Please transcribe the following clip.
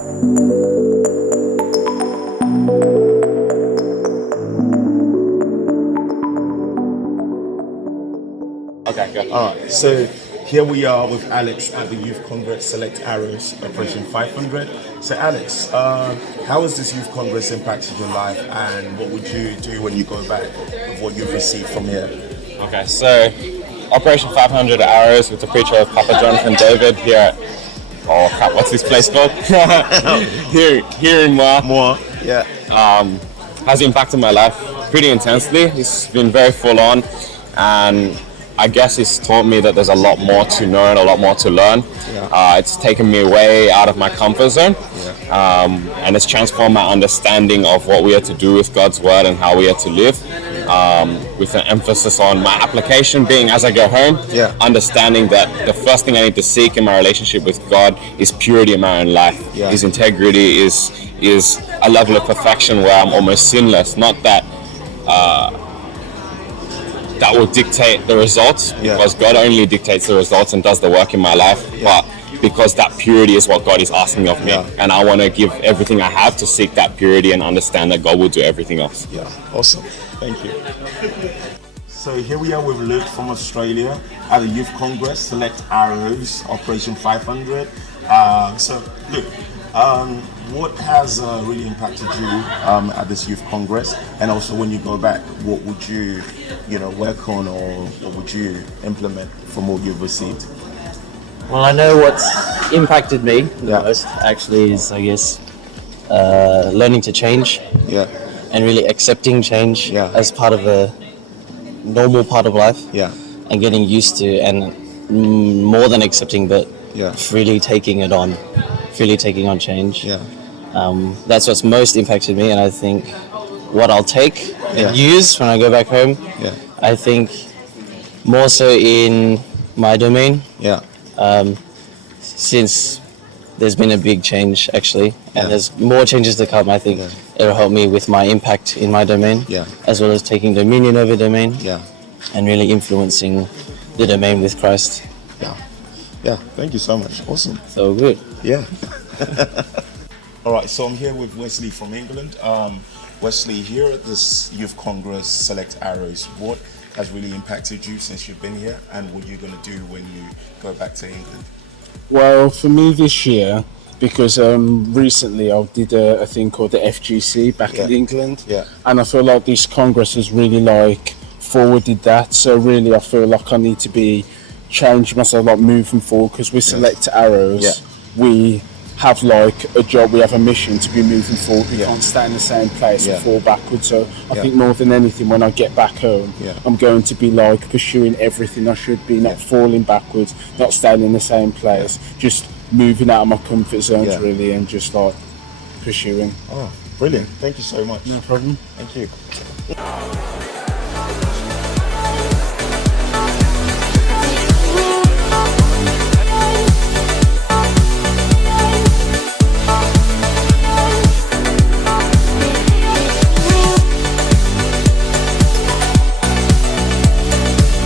Okay, good. All right, so here we are with Alex at the Youth Congress Select Arrows Operation 500. So Alex, how has this Youth Congress impacted your life, and what would you do when you go back with what you've received from here? Okay, so Operation 500 Arrows with the preacher of Papa Jonathan David here at, oh crap, what's this place called? here in Moa. Yeah. Has impacted my life pretty intensely. It's been very full on, and I guess it's taught me that there's a lot more to know and a lot more to learn. Yeah. It's taken me way out of my comfort zone, Yeah. and it's transformed my understanding of what we are to do with God's word and how we are to live, with an emphasis on my application being as I go home, Yeah. understanding that the first thing I need to seek in my relationship with God is purity in my own life, Yeah. is integrity, is a level of perfection where I'm almost sinless. Not that that will dictate the results, because God only dictates the results and does the work in my life, but because that purity is what God is asking of me, and I want to give everything I have to seek that purity and understand that God will do everything else. Yeah, awesome. Thank you. So here we are with Luke from Australia at the Youth Congress Select Arrows Operation 500. So Luke, what has really impacted you at this Youth Congress, and also when you go back, what would you work on, or what would you implement from what you've received? Well, I know what's impacted me the most actually is, I guess, learning to change. Yeah. And really accepting change as part of a normal part of life. Yeah. And getting used to, and more than accepting, but really taking on change. Yeah. That's what's most impacted me, and I think what I'll take and use when I go back home. Yeah. I think more so in my domain. Yeah. Since there's been a big change actually, and there's more changes to come, I think it'll help me with my impact in my domain, as well as taking dominion over domain, and really influencing the domain with Christ. Yeah, thank you so much. Awesome. So good. Yeah. All right, so I'm here with Wesley from England. Wesley, here at this Youth Congress Select Arrows, what has really impacted you since you've been here, and what you're going to do when you go back to England? Well, for me this year, because recently I did a thing called the FGC back in England, and I feel like this Congress has really forwarded that. So really, I feel like I need to be changing myself, moving forward, because we Select Arrows, we have a job, we have a mission to be moving forward. We can't stay in the same place and fall backwards. So I think more than anything, when I get back home, I'm going to be pursuing everything I should be, not falling backwards, not staying in the same place, just moving out of my comfort zones really, and just pursuing. Oh, brilliant. Thank you so much. No problem. Thank you.